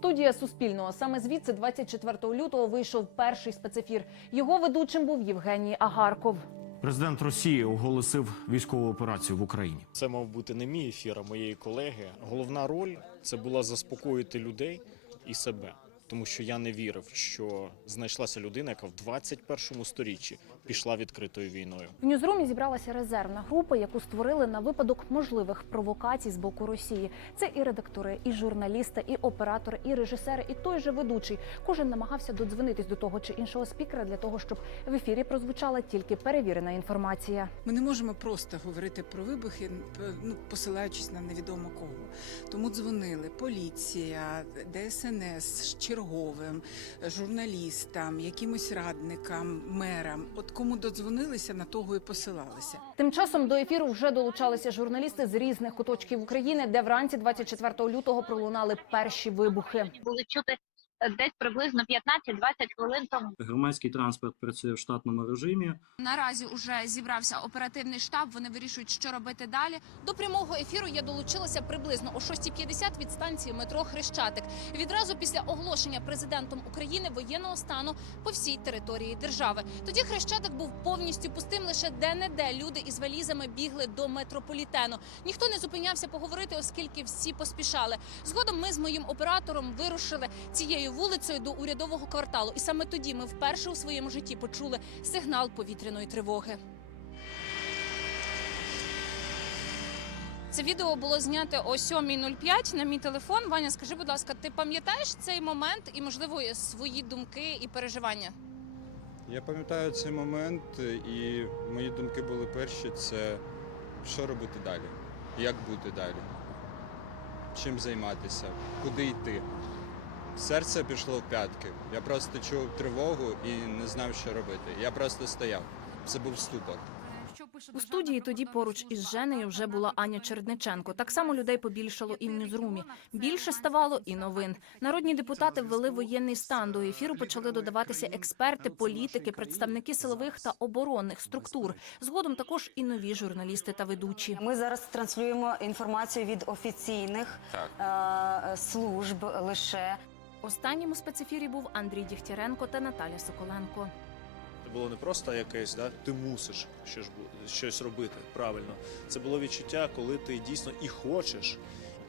Студія Суспільного саме звідси 24 лютого вийшов перший спецефір. Його ведучим був Євгеній Агарков. Президент Росії оголосив військову операцію в Україні. Це мав бути не мій ефір, а моєї колеги. Головна роль це була заспокоїти людей і себе, тому що я не вірив, що знайшлася людина, яка в 21 сторіччі пішла відкритою війною. В ньюзрумі зібралася резервна група, яку створили на випадок можливих провокацій з боку Росії. Це і редактори, і журналісти, і оператори, і режисери, і той же ведучий. Кожен намагався додзвонитись до того чи іншого спікера для того, щоб в ефірі прозвучала тільки перевірена інформація. Ми не можемо просто говорити про вибухи, ну, посилаючись на невідомо кого. Тому дзвонили поліція, ДСНС з черговим, журналістам, якимось радникам, мерам. От кому додзвонилися, на того і посилалися. Тим часом до ефіру вже долучалися журналісти з різних куточків України, де вранці 24 лютого пролунали перші вибухи. були чути десь приблизно 15-20 хвилин тому. Громадський транспорт працює в штатному режимі. Наразі уже зібрався оперативний штаб. Вони вирішують, що робити далі. До прямого ефіру я долучилася приблизно о 6.50 від станції метро Хрещатик. Відразу після оголошення президентом України воєнного стану по всій території держави. Тоді Хрещатик був повністю пустим. Лише де-не-де люди із валізами бігли до метрополітену. Ніхто не зупинявся поговорити, оскільки всі поспішали. Згодом ми з моїм оператором вирушили цією вулицею до урядового кварталу. І саме тоді ми вперше у своєму житті почули сигнал повітряної тривоги. Це відео було знято о 7.05 на мій телефон. Ваня, скажи, будь ласка, ти пам'ятаєш цей момент і, можливо, свої думки і переживання? Я пам'ятаю цей момент, і мої думки були перші: це що робити далі, як бути далі, чим займатися, куди йти. Серце пішло в п'ятки. Я просто чув тривогу і не знав, що робити. Я просто стояв. Це був ступор. У студії тоді поруч із Женею вже була Аня Черниченко. Так само людей побільшало і в ньюзрумі. Більше ставало і новин. Народні депутати ввели воєнний стан. До ефіру почали додаватися експерти, політики, представники силових та оборонних структур. Згодом також і нові журналісти та ведучі. Ми зараз транслюємо інформацію від офіційних е, служб лише. Останнім у спецефірі був Андрій Дігтяренко та Наталя Соколенко. Це було не просто якесь, да, ти мусиш щось, щось робити правильно. Це було відчуття, коли ти дійсно і хочеш.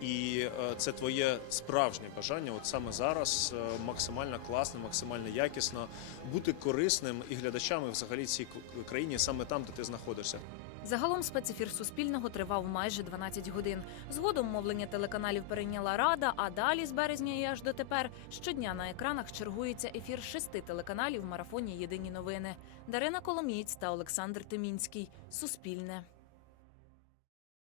І е, це твоє справжнє бажання, от саме зараз е, максимально класно, максимально якісно бути корисним і глядачам, і взагалі цій країні саме там, де ти знаходишся. Загалом спецефір Суспільного тривав майже 12 годин. Згодом мовлення телеканалів перейняла рада. А далі з березня і аж дотепер щодня на екранах чергується ефір шести телеканалів в марафоні Єдині новини. Дарина Коломієць та Олександр Тимінський. Суспільне.